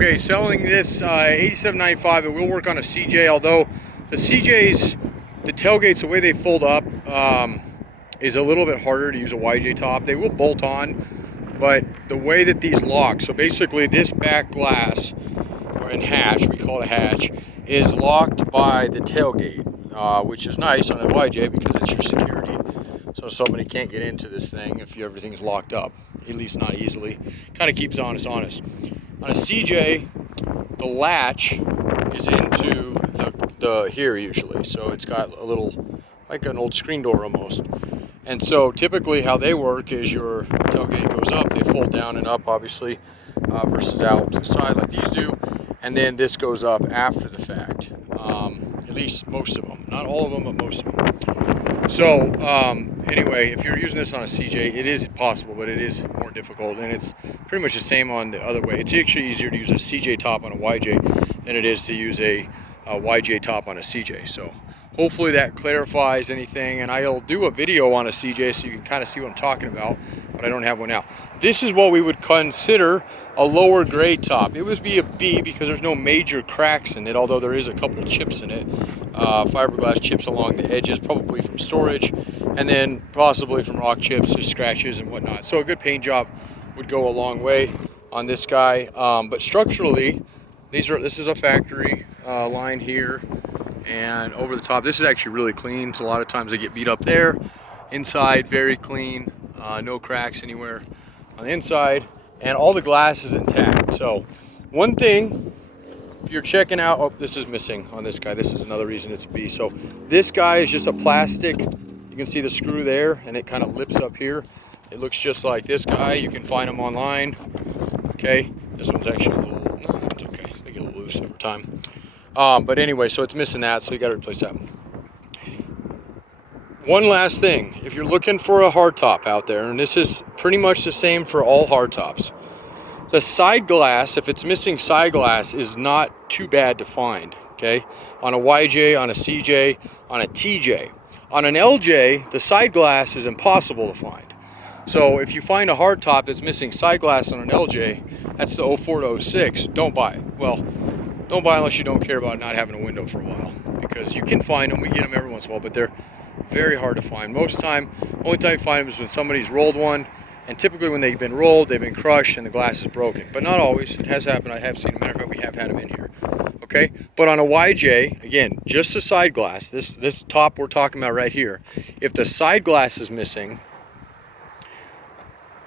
Okay, selling this $87.95. It will work on a CJ, although the CJs, the tailgates, the way they fold up is a little bit harder to use a YJ top. They will bolt on, but the way that these lock, so basically this back glass, or in hatch, we call it a hatch, is locked by the tailgate, which is nice on a YJ because it's your security. So somebody can't get into this thing if everything's locked up, at least not easily. Kind of keeps honest. On a CJ, the latch is into the here usually, so it's got a little, like an old screen door almost. And so typically how they work is your tailgate goes up, they fold down and up obviously, versus out to the side like these do, and then this goes up after the fact. At least most of them, not all of them, but most of them. So anyway, if you're using this on a CJ, it is possible, but it is more difficult, and it's pretty much the same on the other way. It's actually easier to use a CJ top on a YJ than it is to use a YJ top on a CJ. So hopefully that clarifies anything, and I'll do a video on a CJ so you can kind of see what I'm talking about, but I don't have one now. This is what we would consider a lower grade top. It would be a B because there's no major cracks in it, although there is a couple chips in it. Fiberglass chips along the edges, probably from storage, and then possibly from rock chips, just scratches and whatnot. So a good paint job would go a long way on this guy. But structurally, this is a factory line here, and over the top, this is actually really clean. So a lot of times they get beat up there. Inside, very clean, no cracks anywhere on the inside, and all the glass is intact. So one thing, if you're checking out, oh, this is missing on this guy. This is another reason it's a B. So this guy is just a plastic. You can see the screw there, and it kind of lips up here. It looks just like this guy. You can find them online. Okay, this one's actually a little, no, it's okay. They get a little loose over time. But anyway, so it's missing that, so you got to replace that. One last thing, if you're looking for a hardtop out there, and this is pretty much the same for all hardtops, the side glass, if it's missing side glass, is not too bad to find, okay? On a YJ, on a CJ, on a TJ. On an LJ, the side glass is impossible to find. So if you find a hardtop that's missing side glass on an LJ, that's the 04 to 06, don't buy it. Well, don't buy unless you don't care about not having a window for a while, because you can find them, we get them every once in a while, but they're very hard to find. Most time, only time you find them is when somebody's rolled one, and typically when they've been rolled, they've been crushed and the glass is broken. But not always. It has happened. I have seen. As a matter of fact, we have had them in here. Okay? But on a YJ, again, just the side glass, this top we're talking about right here, if the side glass is missing,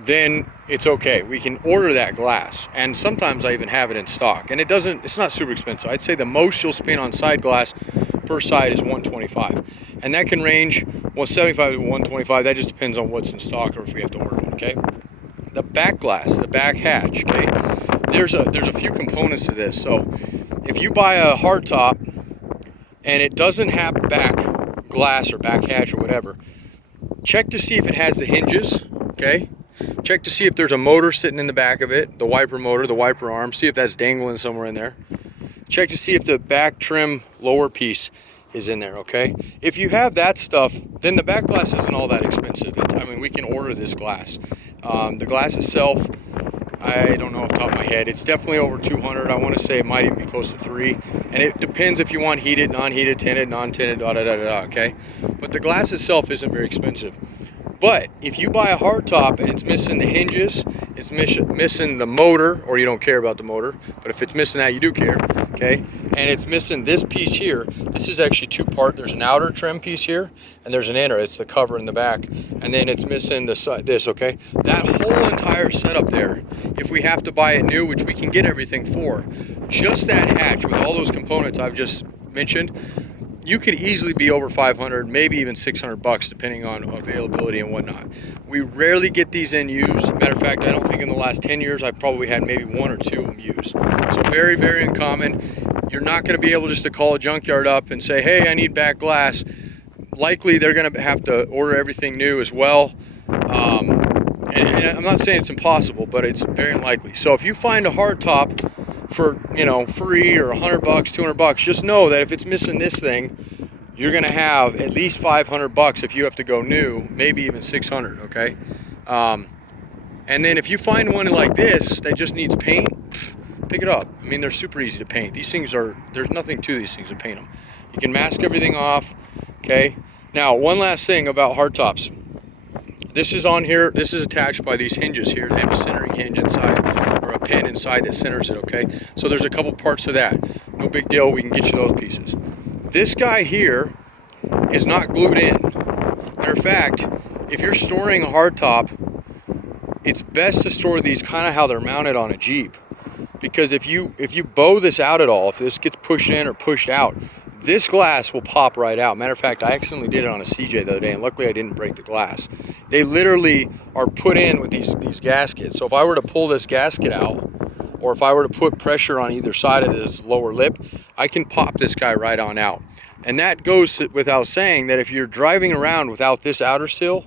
then it's okay. We can order that glass. And sometimes I even have it in stock. And it's not super expensive. I'd say the most you'll spend on side glass per side is $125. And that can range 175 to 125. That just depends on what's in stock or if we have to order one, okay? The back glass, the back hatch, okay? There's a few components to this. So if you buy a hardtop and it doesn't have back glass or back hatch or whatever, check to see if it has the hinges, okay? Check to see if there's a motor sitting in the back of it, the wiper motor, the wiper arm, see if that's dangling somewhere in there. Check to see if the back trim lower piece is in there, okay? If you have that stuff, then the back glass isn't all that expensive. I mean, we can order this glass. The glass itself, I don't know off the top of my head. It's definitely over 200. I want to say it might even be close to 3. And it depends if you want heated, non-heated, tinted, non-tinted, okay? But the glass itself isn't very expensive. But if you buy a hardtop and it's missing the hinges, it's missing the motor, or you don't care about the motor, but if it's missing that, you do care, okay? And it's missing this piece here. This is actually two-part. There's an outer trim piece here, and there's an inner. It's the cover in the back. And then it's missing this, okay? That whole entire setup there, if we have to buy it new, which we can get everything for, just that hatch with all those components I've just mentioned, you could easily be over 500, maybe even 600 bucks, depending on availability and whatnot. We rarely get these in used. Matter of fact, I don't think in the last 10 years I've probably had maybe 1 or 2 of them used. So very, very uncommon. You're not going to be able just to call a junkyard up and say, hey, I need back glass. Likely they're going to have to order everything new as well. And I'm not saying it's impossible, but it's very unlikely. So if you find a hardtop for, you know, free or 100 bucks, 200 bucks, just know that if it's missing this thing, you're going to have at least 500 bucks if you have to go new, maybe even 600, okay? And then if you find one like this that just needs paint, pick it up. I mean, they're super easy to paint. These things are, there's nothing to these things to paint them. You can mask everything off, okay? Now, one last thing about hardtops. This is on here, this is attached by these hinges here. They have a centering hinge inside, or a pin inside that centers it, okay? So there's a couple parts to that. No big deal, we can get you those pieces. This guy here is not glued in. Matter of fact, if you're storing a hardtop, it's best to store these kind of how they're mounted on a Jeep. Because if you bow this out at all, if this gets pushed in or pushed out, this glass will pop right out. Matter of fact, I accidentally did it on a CJ the other day, and luckily I didn't break the glass. They literally are put in with these gaskets. So if I were to pull this gasket out, or if I were to put pressure on either side of this lower lip, I can pop this guy right on out. And that goes without saying that if you're driving around without this outer seal,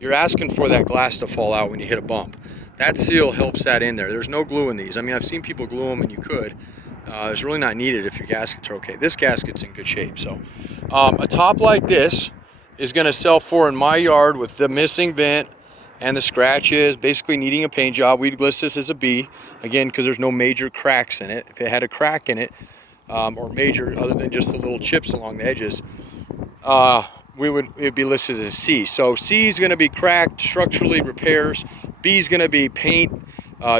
you're asking for that glass to fall out when you hit a bump. That seal helps that in there. There's no glue in these. I mean, I've seen people glue them, and you could. It's really not needed if your gaskets are okay. This gasket's in good shape. So a top like this is going to sell for, in my yard, with the missing vent and the scratches, basically needing a paint job, we'd list this as a B, again, because there's no major cracks in it. If it had a crack in it, or major, other than just the little chips along the edges, it'd be listed as a C. So C is going to be cracked, structurally repairs. B is going to be paint,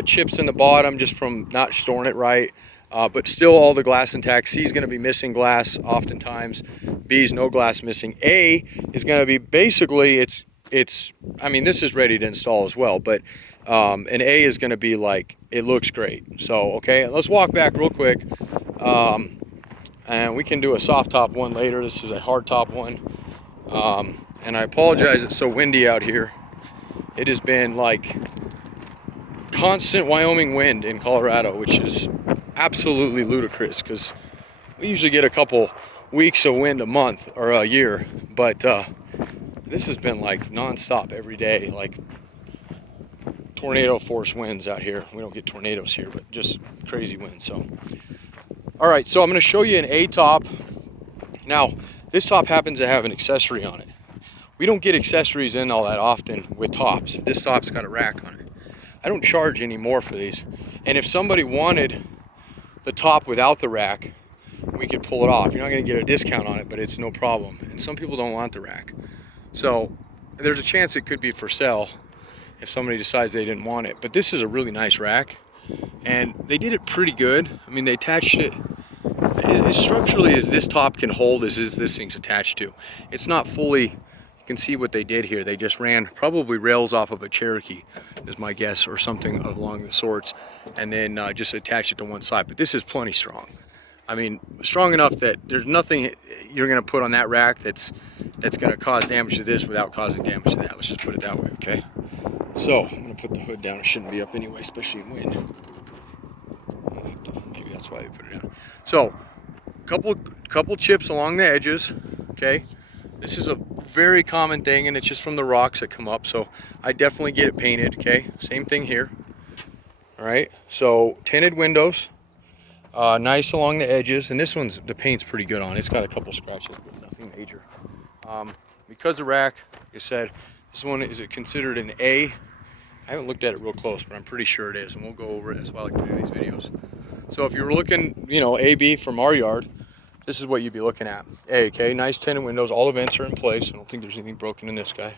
chips in the bottom just from not storing it right. But still all the glass intact. C is going to be missing glass oftentimes. B is no glass missing. A is going to be basically, I mean, this is ready to install as well, but an A is going to be like, it looks great. So, okay, let's walk back real quick. And we can do a soft top one later. This is a hard top one. And I apologize, it's so windy out here. It has been like constant Wyoming wind in Colorado, which is absolutely ludicrous because we usually get a couple weeks of wind a month or a year, but this has been like non-stop every day, like tornado force winds out here. We don't get tornadoes here, but just crazy winds. So all right, so I'm going to show you an A top. Now this top happens to have an accessory on it. We don't get accessories in all that often with tops. This top's got a rack on it. I don't charge any more for these, and if somebody wanted the top without the rack, we could pull it off. You're not going to get a discount on it, but it's no problem. And some people don't want the rack, so there's a chance it could be for sale if somebody decides they didn't want it. But this is a really nice rack, and they did it pretty good. I mean, they attached it as structurally as this top can hold as this thing's attached to. It's not fully, you can see what they did here. They just ran probably rails off of a Cherokee, is my guess, or something along the sorts, and then just attach it to one side. But this is plenty strong. I mean, strong enough that there's nothing you're going to put on that rack that's going to cause damage to this without causing damage to that. Let's just put it that way, okay? So I'm going to put the hood down. It shouldn't be up anyway, especially in wind. Maybe that's why they put it down. So couple chips along the edges, okay? This is a very common thing, and it's just from the rocks that come up, so I definitely get it painted, okay? Same thing here. All right, so tinted windows, nice along the edges, and this one's, the paint's pretty good on. It's got a couple scratches, but nothing major. Because the rack, like I said, this one is considered an A. I haven't looked at it real close, but I'm pretty sure it is, and we'll go over it. That's why I like to do these videos. So if you're looking, you know, A, B from our yard, this is what you'd be looking at. A, okay, nice tinted windows, all the vents are in place. I don't think there's anything broken in this guy.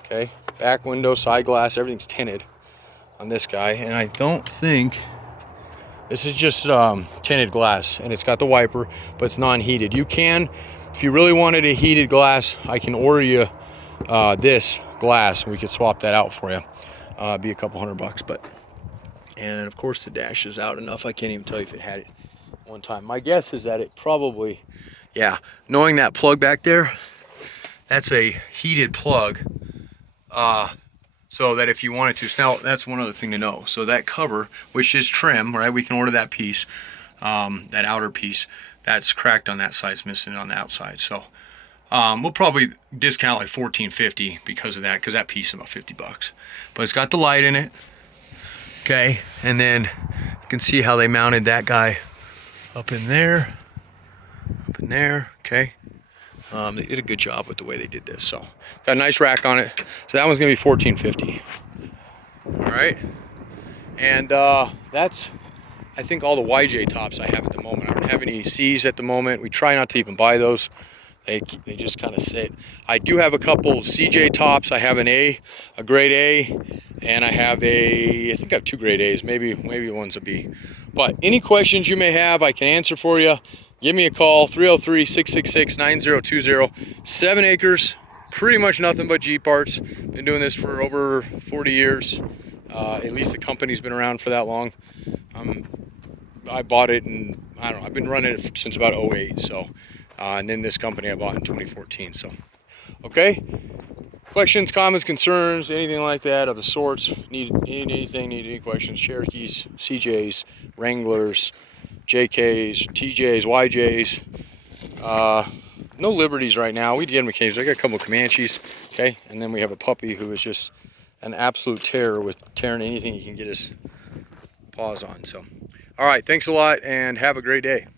Okay, back window, side glass, everything's tinted on this guy. And I don't think, this is just tinted glass, and it's got the wiper, but it's non-heated. You can, if you really wanted a heated glass, I can order you this glass, and we could swap that out for you. Be a couple $100, but, and of course the dash is out enough, I can't even tell you if it had it one time. My guess is that it probably, yeah, knowing that plug back there, that's a heated plug, so that if you wanted to, now that's one other thing to know. So that cover, which is trim, right, we can order that piece, that outer piece, that's cracked on that side, it's missing on the outside. So we'll probably discount like $14.50 because of that, because that piece is about $50. But it's got the light in it, okay, and then you can see how they mounted that guy up in there, okay. They did a good job with the way they did this. So got a nice rack on it. So that one's gonna be $14.50. All right, and that's I think all the YJ tops I have at the moment. I don't have any C's at the moment. We try not to even buy those. They just kind of sit. I do have a couple CJ tops. I have a grade A, and I think I have 2 grade A's, maybe one's a B. But any questions you may have, I can answer for you. Give me a call, 303-666-9020. 7 acres, pretty much nothing but G parts. Been doing this for over 40 years. At least the company's been around for that long. I bought it, and I don't know, I've been running it since about 08, so. And then this company I bought in 2014, so. Okay, questions, comments, concerns, anything like that of the sorts, need any questions, Cherokees, CJs, Wranglers, JKs, TJs, YJs, no Liberties right now. We get them occasionally. I got a couple of Comanches, okay, and then we have a puppy who is just an absolute terror with tearing anything he can get his paws on, so. All right, thanks a lot, and have a great day.